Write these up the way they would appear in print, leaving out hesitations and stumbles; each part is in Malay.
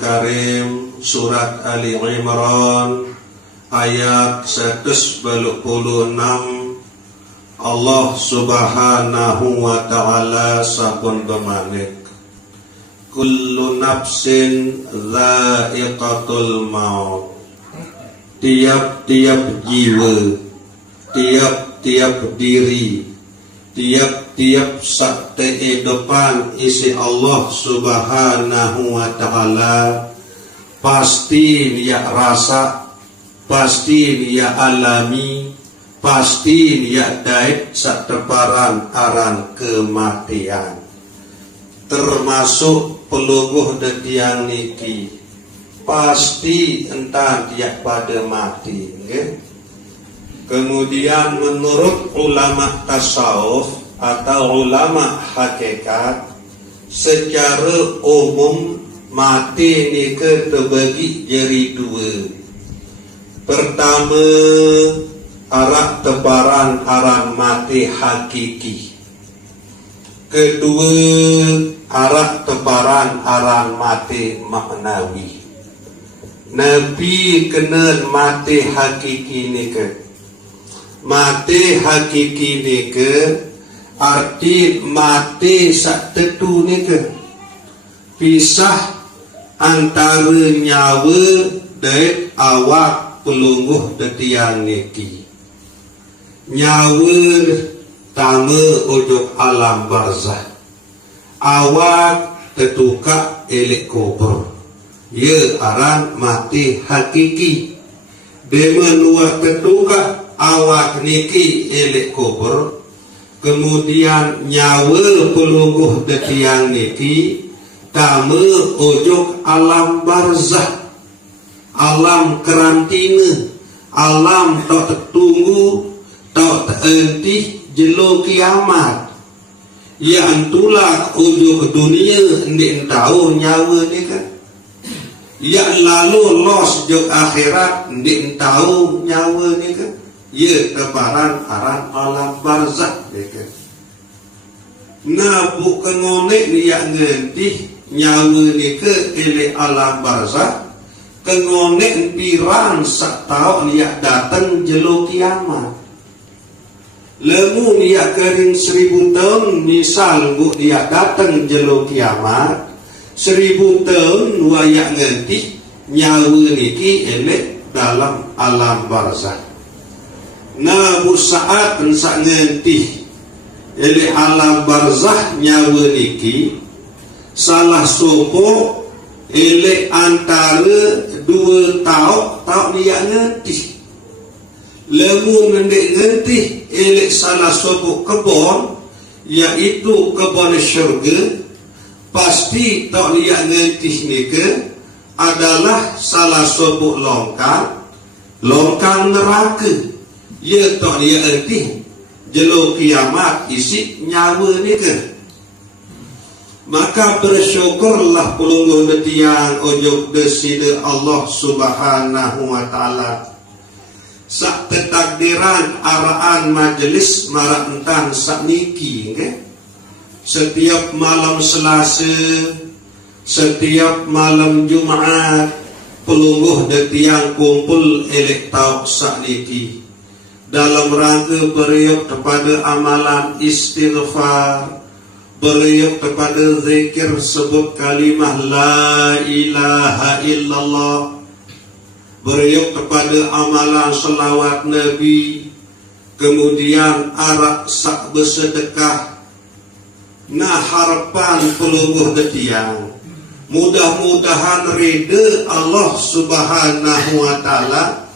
Karim surat Ali Imran ayat 186. Allah subhanahu wa ta'ala sabun bemanik, kullu nafsin dha'iqatul maut. Tiap-tiap jiwa, tiap-tiap diri, tiap-tiap sakte depan isi Allah subhanahu wa ta'ala pasti dia rasa, pasti dia alami, pasti dia daik sakteparan aran kematian, termasuk peluguh detiang niki pasti entah dia pada mati, okay? Kemudian menurut ulama tasawuf atau ulama hakikat, secara umum mati ni terbagi jadi dua. Pertama, arak tebaran aran mati hakiki. Kedua, arak tebaran aran mati maknawi. Nabi kenal mati hakiki ni mati hakiki ni arti mati sak tetu ni pisah antara nyawa dan awak pelungguh detiang niki. Nyawa tama ujung alam barzah, awak tetuka elek kubur, ye aran mati hakiki. Demenua tetuka awak niki elek kubur, kemudian nyawa pelungguh detiang niki tama ujung alam barzah, alam karantina, alam tak tertunggu, tak terhenti jelo kiamat. Ya antulah ujung dunia ndik tahu nyawa ni kan. Ya lalu los jog akhirat ndik tahu nyawa ni kan. Ya tebaran aran alam barzah ni kan. Nah bukan ngonek ni yang ngerti nyawa ni ke ele alam barzah, kengonek piran sak tau ni datang jelo kiamat. Lemu dia kering 1000 tahun, misal bu dia datang jelo kiamat 1000 tahun wayak ngerti nyawa niki elek dalam alam barzah. Nah bu saat ensak ngerti elek alam barzah nyawa niki salah sopo elek antara 2 tahun dia ngerti. Lemu mendek ngerti elek salah satu kebon, yaitu kebon syurga, pasti tak dia ngerti ni adalah salah satu longkang neraka. Ya tak dia ngerti jelo kiamat isi nyawa ni Maka bersyukurlah pelungguh detiang ojok desida Allah subhanahu wa ta'ala. Sak ketakdiran araan majelis marantan sak niki, okay? Setiap malam Selasa, setiap malam Jumaat, pelungguh detiang kumpul elek tauk sak niki dalam rangka beriuk kepada amalan istighfar, beriuk kepada zikir sebut kalimah la ilaha illallah, beriuk kepada amalan selawat Nabi, kemudian arak sak bersedekah. Nah harapan pelungguh detiang, mudah-mudahan reda Allah subhanahu wa ta'ala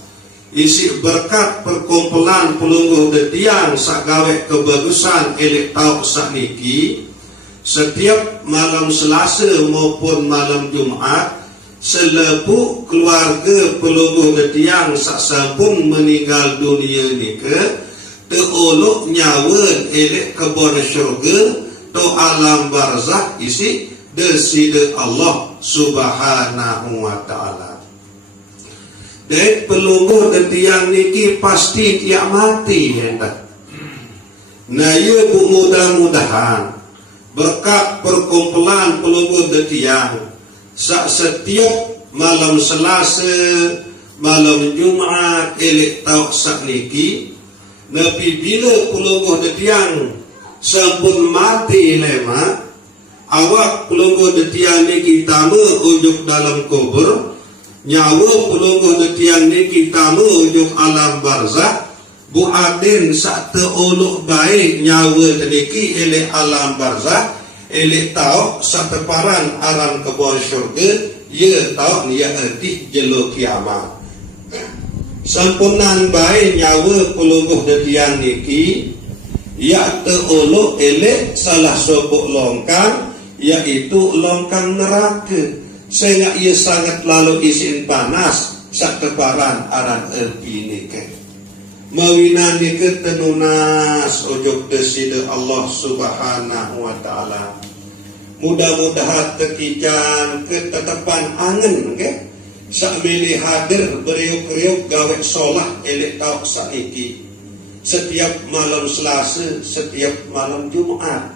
isi berkat perkumpulan pelungguh detiang sak gawe kebagusan elek tauk sak niki. Setiap malam Selasa maupun malam Jumaat, selepu keluarga pelungguh detiang sak sampun meninggal dunia ni teolok nyawa elek kebon syurga to alam barzah isi desida Allah subhanahu wa ta'ala. Dan pelungguh detiang niki pasti tiak mati hendak. Nah ya bu mudah-mudahan berkat perkumpulan pelungguh detiang setiap malam Selasa, malam Jumaat elek tau sak niki napi bila pulungguh detiang sampun mati lema awak pulungguh detiang niki tama ujuk dalam kubur, nyawa pulungguh detiang niki tama ujuk alam barzah. Bu adin sak teolok baik nyawa niki elek alam barzah, elek tau sak teparan aran kebon syurga, ye tau ni erti jelo kiamat. Sampunan baik nyawa pulungguh detiang niki ya teolok elek salah sopok longkang, yaitu longkang neraka, sehingga ia sangat lalu isin panas sak teparan aran erti niki. Mawina niki tenunas ujug deside Allah Subhanahu wa taala. Mudah-mudahan tekijan ketetapan angen ke sak milih hadir beriuk-riuk gawe solah elek tau saiki setiap malam Selasa, setiap malam Jumat.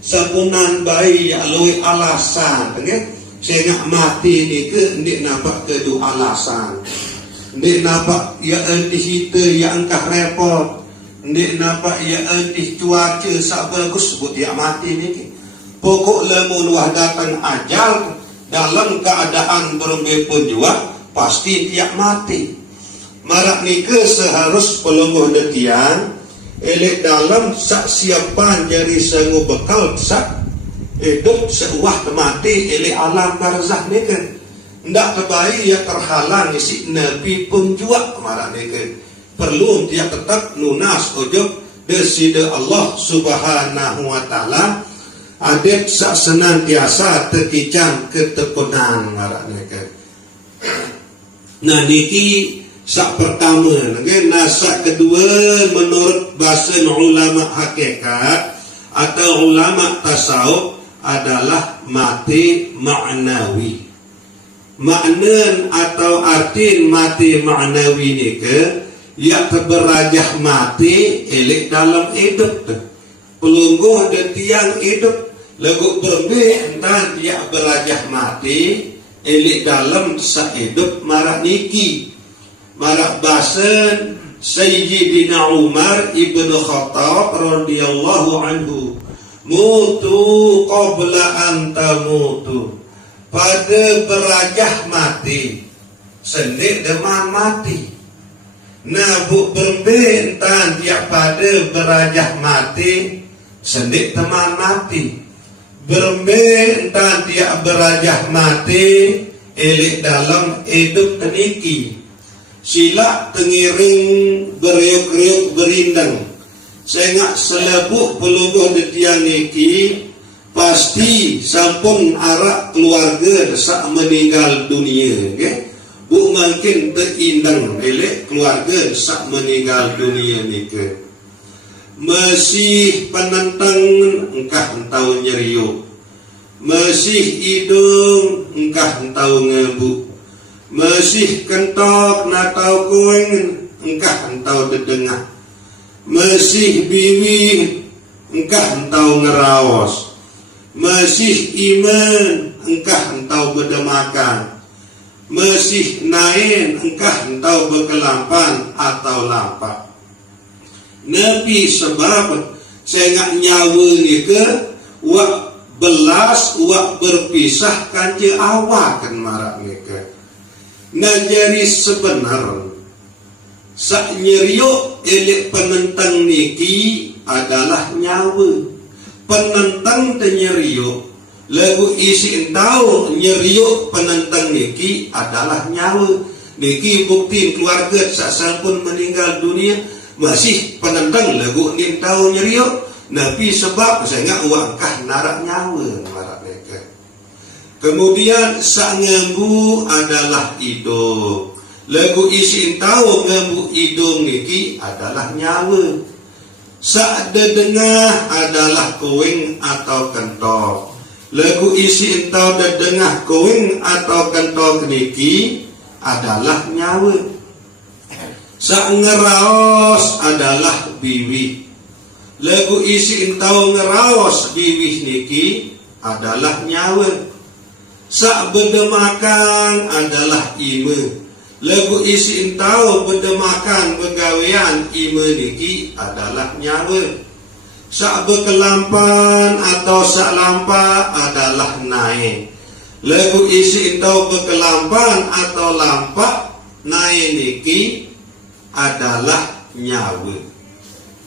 Sampunan bayi ya luwi alasan ke sehingga mati niki ndik nampak kedu alasan. Ndik nampak ya entih kita ya angkah repot, ndik nampak ya entih cuaca sak bagus sebut ya mati niki. Pokok lamun wah datang ajal dalam keadaan berembe pun juga pasti tiap mati. Marak nike seharus pelungguh detian elek dalam sak siapan jari sengu bekal sak hidup seuah mati elek alam barzah nike. Ndak terbaik ya terhalang isi nabi pun juga marak nike. Perlu dia tetap nunas ujub deside Allah Subhanahu wa taala. Adik sak senantiasa terkicam ketekunan marak niki. Nah niki sak pertama, nah sak kedua menurut bahasa ulama hakikat atau ulama tasawuf adalah mati maknawi. Makna atau arti mati maknawi niki ya berajah mati elek dalam hidup. Pelungguh dan tiang hidup lagu berbe entah dia berajah mati elek dalam sak hidup marak niki. Marak basen Sayyidina Umar ibn Khattab radhiyallahu anhu, mutu qabla an tamutu, pada berajah mati sendik deman mati. Nah bu berbe entah dia pada berajah mati sendik teman mati. Berbe entah dia berajah mati elek dalam hidup teniki. Sila tengiring beriuk-riuk berindang sehingga selebuk pelungguh detiang niki pasti sampun arak keluarga sak meninggal dunia okay? Bu makin terindang elek keluarga sak meninggal dunia niki. Masih penentang engkah entau nyeriuk, masih hidung engkah entau ngebuk, masih kentok natau kuing engkah entau dedengah, masih biwi engkah entau ngerawas, masih iman engkah entau bedemakan, masih nain engkah entau bekelampan atau lampak. Nabi sebab sehingga nyawa ni ke wak belas wak berpisah kanca awak kan marak ni ke. Nah jadi sebenar sak nyeriuk elek penentang niki adalah nyawa. Penentang tenyeriuk lagu isi entau nyeriuk penentang niki adalah nyawa. Niki bukti keluarga sak sampun meninggal dunia masih penentang lagu ni entau nyeriuk. Nabi sebab sehingga uangkah narak nyawa marak mereka. Kemudian sak ngembu adalah hidung. Lagu isi tahu ngembu hidung niki adalah nyawa. Sak dedengah adalah kuing atau kentok. Lagu isi tahu dedengah kuing atau kentok niki adalah nyawa. Sak ngeraos adalah biwi. Lagu isi tahu ngeraos biwi niki adalah nyawa. sak bedemakan adalah ime. Lagu isi entau bedemakan begawean ime niki adalah nyawa. Sak bekelampan atau sak lampa adalah naik. Lagu isi entau bekelampan atau lampa naik niki adalah nyawa.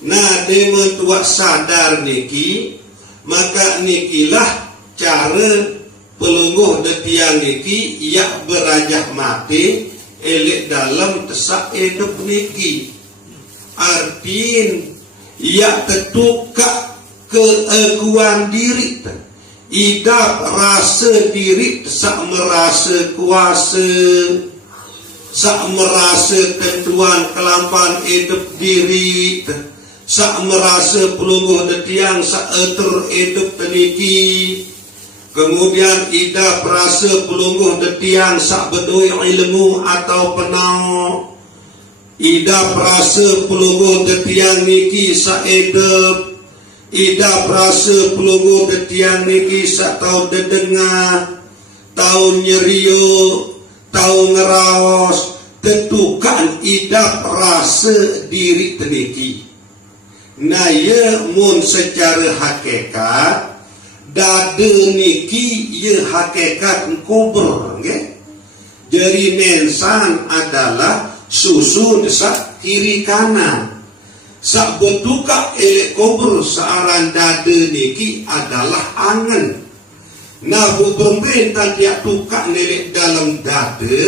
Nah, demen tuak sadar niki, maka nikilah cara pelungguh detiang niki ia berajah mati elek dalam tesak hidup niki. Artiin ia tetukak keaguan diri, idap rasa diri sak merasa kuasa, sak merasa tentuan kelampan hidup diri, sak merasa pelungguh detiang sak eter hidup teniki. Kemudian ida perasa pelungguh detiang sak bedoi ilmu atau penau. Ida perasa pelungguh detiang niki sak edep. Ida perasa pelungguh detiang niki sak tau dedengah, tau nyerio, tau ngeraos. Tetukan ida perasa diri teniki. Nah, ya mun secara hakikat dada niki ye hakikat kubur, okay? Jadi mensan adalah susun sak kiri kanan. Sak betuka elek kubur searan dada niki adalah angen. Nah, bu pemerintah dia tukak nelek dalam dada,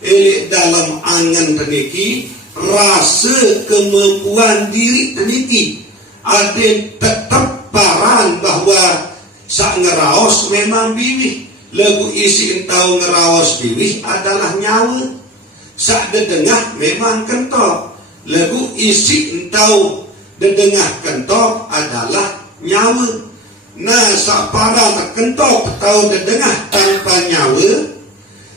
elek dalam angen niki, rasa kemampuan diri niki. Ada tetap paran bahwa sak ngeraos memang biwih. Lagu isi entau ngeraos biwih adalah nyawa. Sak dedengah memang kentok. Lagu isi entau dedengah kentok adalah nyawa. Nah, sak parang kentok tau dedengah tanpa nyawa,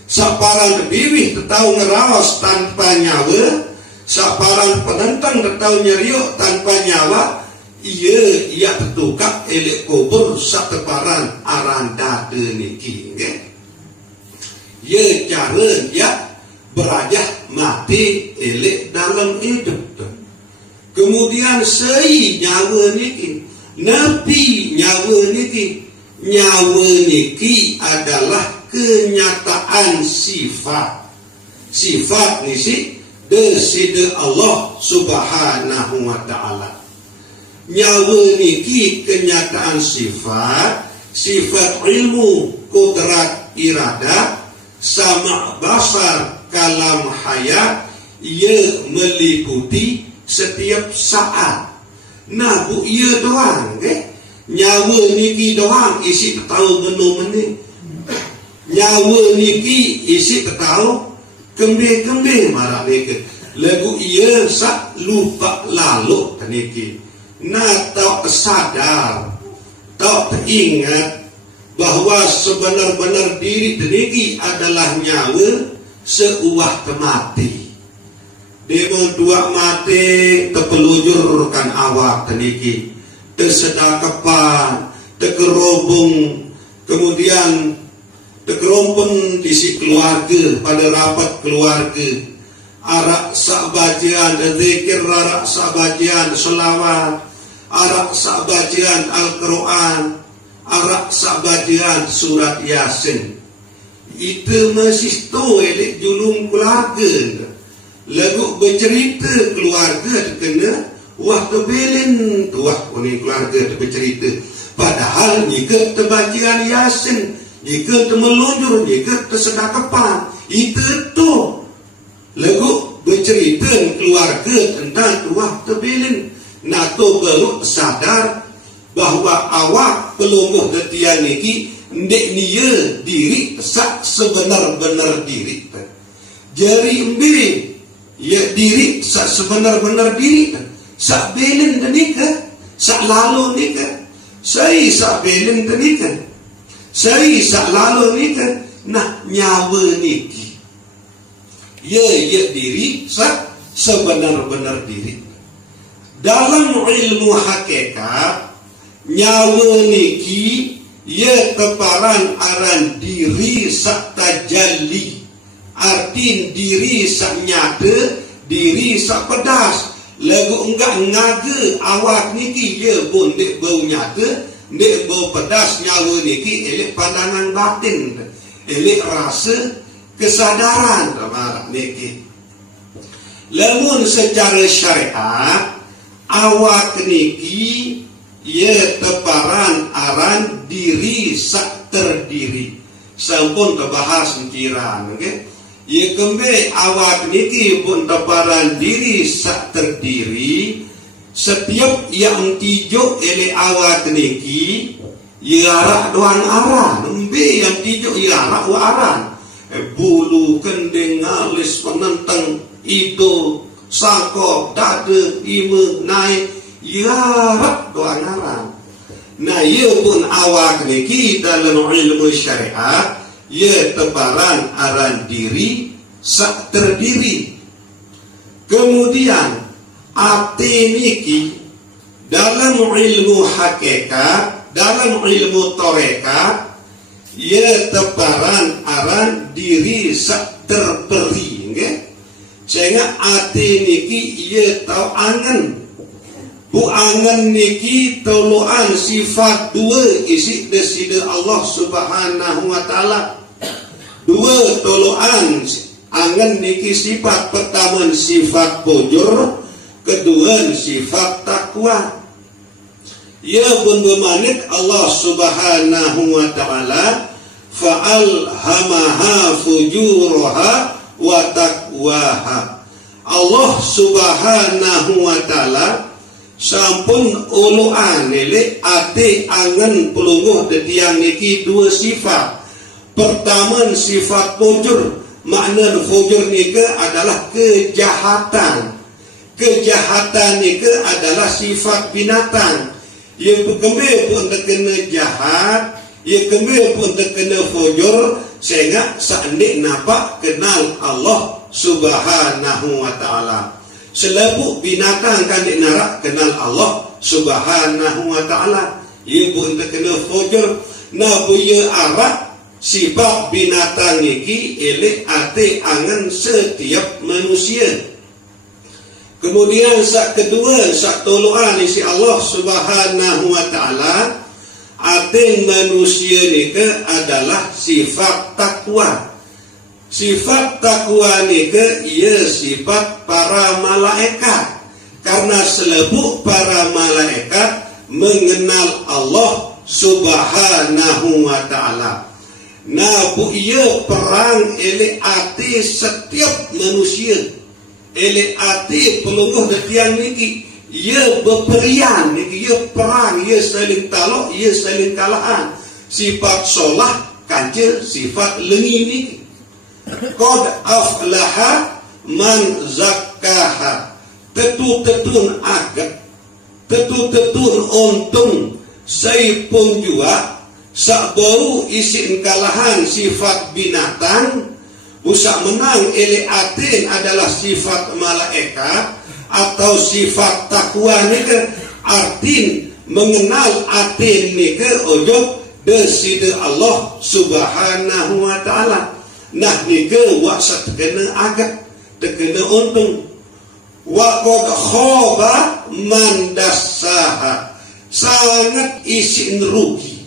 sak parang biwih tau ngeraos tanpa nyawa, sak parang penentang tau nyeriuk tanpa nyawa. Ia tertukak elek kubur sak teparan aran dada niki, okay? Ia cara ia berajah mati elek dalam hidup. Kemudian sei nyawa niki, nepi nyawa niki. Nyawa niki adalah kenyataan sifat. Sifat nisi deside Allah Subhanahu wa ta'ala. Nyawa niki kenyataan sifat, sifat ilmu, kudrat, iradah, sama basar, kalam hayat, ia meliputi setiap saat. Nah, bu ia doang, nyawa niki doang isi tahu menu-menu. Nyawa niki isi tahu kembe-kembe marah niki. Lagu ia sak lupa lalu niki. Nah, tak sadar, tak ingat bahwa sebenar-benar diri niki adalah nyawa seuah temati. Demo dua mati terpelujurkan awak teniki, tersedakapan, terkerobong, kemudian terkerompon isi keluarga pada rapat keluarga. Arak sak bacaan zikir, arak sak bacaan selawat, arak sak bacaan Al-Quran, arak sak bacaan surat Yasin. Itu masih tu elek julung keluarga. Lagu bercerita keluarga kena wah tebelin tuah ni keluarga bercerita. Padahal jika terbacaan Yasin, jika termelunjur, jika tersedakapan, itu tu lagu bercerita keluarga tentang tuah tebelin. Nah, tu baru sadar bahawa awak pelungguh detian niki ndek niya diri sak sebenar-benar diri. Jari embiring ya diri sak sebenar-benar diri. Sak belin denika, sak lalu nika. Saya sak belin denika. Saya sak lalu nika. Nah, nyawa niki. Ya diri sak sebenar-benar diri. Dalam ilmu hakikat, nyawa niki ia teparan aran diri sak tajalli, artin diri sak nyata, diri sak pedas. Lagu enggak ngaga awak niki ia pun dek bau nyata, dek bau pedas nyawa niki elek pandangan batin, elek rasa kesadaran sama niki. Lamun secara syariat awak niki ia teparan aran diri sak terdiri. Sampun terbahas menkiran, okay? Ia kembe awak niki pun teparan diri sak terdiri. Setiap yang tijuk ele awak niki ia arak doang aran. Embe yang tijuk ia arak wa aran. Bulu kendeng alis penentang itu sangkok dada ima naik ya doang aran. Nah ia pun awak niki dalam ilmu syariat ia tebaran aran diri sak terdiri. Kemudian ati niki dalam ilmu hakikat, dalam ilmu tarekat ia tebaran aran diri sak terperi, okay? Sehingga ati niki ia tau angen. Bu angen niki toluan sifat dua isi deside Allah Subhanahu wa taala. Dua toluan angen niki sifat, pertama sifat bujur, kedua sifat takwa. Ya pun bermanik Allah Subhanahu wa taala fa'alhamaha fujuraha wa taqwaha. Allah Subhanahu wa taala sampun uluan ele ate angen pelunguh detiang niki dua sifat. Pertama sifat fujur, makna fujur nika adalah kejahatan. Kejahatan nika adalah sifat binatang. Yang kembe pun terkena jahat, yang kembe pun terkena fujur, sehingga seandainya nampak kenal Allah Subhanahu wa taala. Selabu binatang kan dinarak kenal Allah Subhanahu wa taala. Ia pun terkena fujur. Nah buya arak sifat binatang niki elek ate angan setiap manusia. Kemudian sak kedua, sak toluan isi Allah Subhanahu wa taala ate manusia nika adalah sifat takwa. Sifat takwa nika ia sifat para malaikat. Karena selebuk para malaikat mengenal Allah Subhanahu wa taala. Nah bu ia perang ele ati setiap manusia. Ele ati pelunguh detiang niki ia berperian niki, ia perang, ia saling talok, ia saling kalahan. Sifat solah kancil sifat lengi niki. Qad aflaha man zakkaha. Tetu-tetun agak, tetu-tetun untung saipun jua sak bau isin kalahan sifat binatang. Usak menang ele atin adalah sifat malaikat atau sifat takwa nika artin mengenal atin nika ojo deside Allah Subhanahu wa taala. Nah nika wak terkena agak, terkena untung. Wa qad khaba man dassaha. Sangat isin rugi.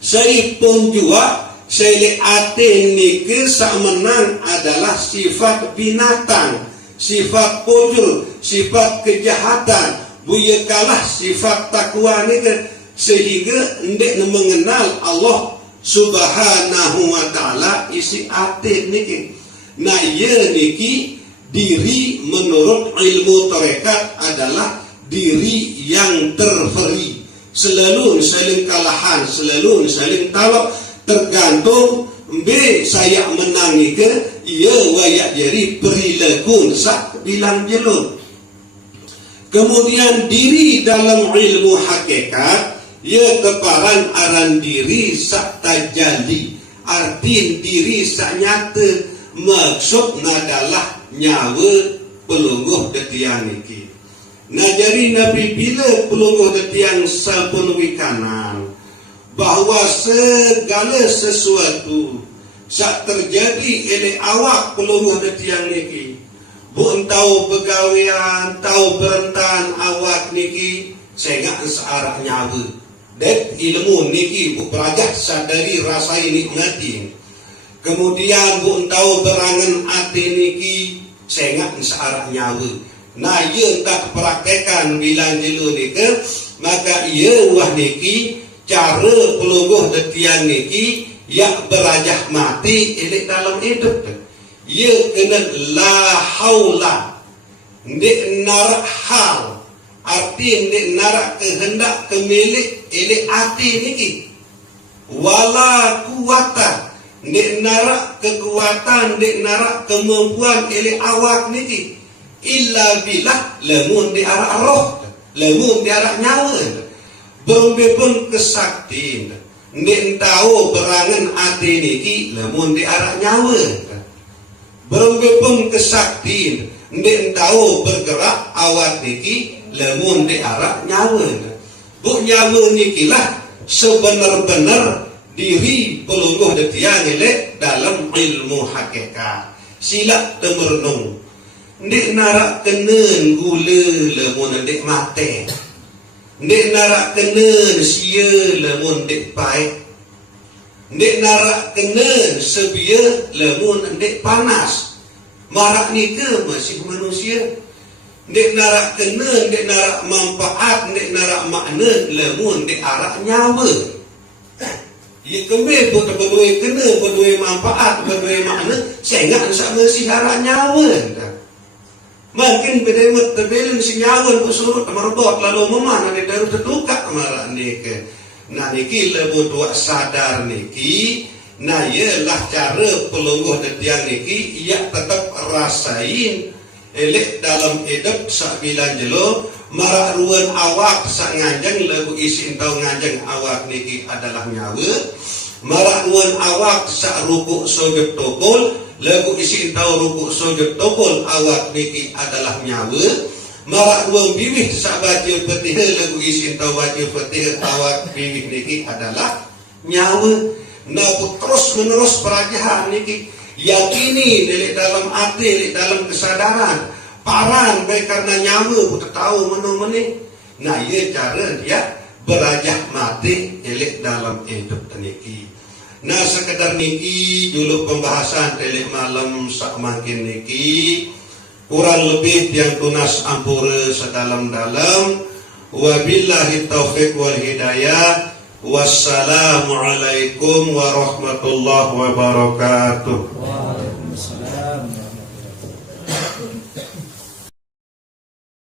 Saipun jua sele atin niki sak menang adalah sifat binatang, sifat fujur, sifat kejahatan. Buya kalah sifat takwa niki sehingga ndek mengenal Allah Subhanahu wa taala isi atin niki. Nah ia niki diri menurut ilmu tarekat adalah diri yang terferi, selalu saling kalahan, selalu saling talak. Tergantung be saya menangi ke ia wayak jadi perilaku sak bilang jelun. Kemudian diri dalam ilmu hakikat ia teparan aran diri sak tajali, artin diri sak nyata. Maksud adalah nyawa pelungguh detiang niki. Nah jadi Nabi bila pelungguh detiang sapenuhi kanan bahwa segala sesuatu sak terjadi oleh awak pelunguh tiang niki, bukan tahu pegawaian, tahu berentan awak niki, saya nggak searah nyawa. Dan ilmu niki bu perajah sadari rasai nikmati. Kemudian bukan tahu berangan hati niki, saya nggak searah nyawa. Nah, ia tak praktekan bilang jelu nika, maka ia wah niki cara pelungguh tiang niki yang berajah mati ini dalam hidup. Ia kena la haula, ndik narak hal, arti ndik narak kehendak kemilik ini hati niki. Wala kuwata, ndik narak kekuatan, ndik narak kemampuan ini awak niki. Illa billah, lamun di arah roh, lamun di arah nyawa. Berumbe pun kesakti, ndik tahu berangan hati niki, lamun di arah nyawa. Berumbe pun kesakti, ndik tahu bergerak awak niki, lamun di arah nyawa. Bu nyawa niki lah sebenar-benar diri pelungguh tiang elek dalam ilmu hakikat. Sila temernung. Ndik narak kenen gula lamun ndik mate. Ndik narak kenen sia lamun ndik pai. Ndik narak kenen sebia lamun ndik panas. Marak ni ke masih manusia. Ndik narak kenen, ndik narak manfaat, ndik narak makna lamun ndik arak nyawa. Ya kembe pun berdua kena, berdua manfaat, berdua makna, saya enggak nak masih arak nyawa. Makin beda terbelin si nyawan bu surut merebot lalu memah nanti daru tertukak marah niki. Nah niki lebih tua sadar niki. Nah ialah cara pelungguh tiang niki ia tetap rasain elek dalam hidup sak bilang jelo marak ruan awak sak nganjeng lagu isi entau nganjeng awak niki adalah nyawa. Marak ruan awak sak rukuk sujud tokol lagu isi entau rukuk sujud tokol awak niki adalah nyawa. Marak ruang bibih sak baca Fatihah lagu isi entau baca Fatihah awak bibih niki adalah nyawa. Nah terus menerus perajahan niki yakini di dalam hati, di dalam kesadaran paran baik karena nyawa kita tahu menu-menu. Nah ia cara dia berajah mati elek dalam hidup niki. Nah sekedar niki dulu pembahasan telek malam sak makin niki kurang lebih yang tunas ampura sedalam-dalam. Wabillahi taufiq wal hidayah. Wassalamualaikum warahmatullahi wabarakatuh.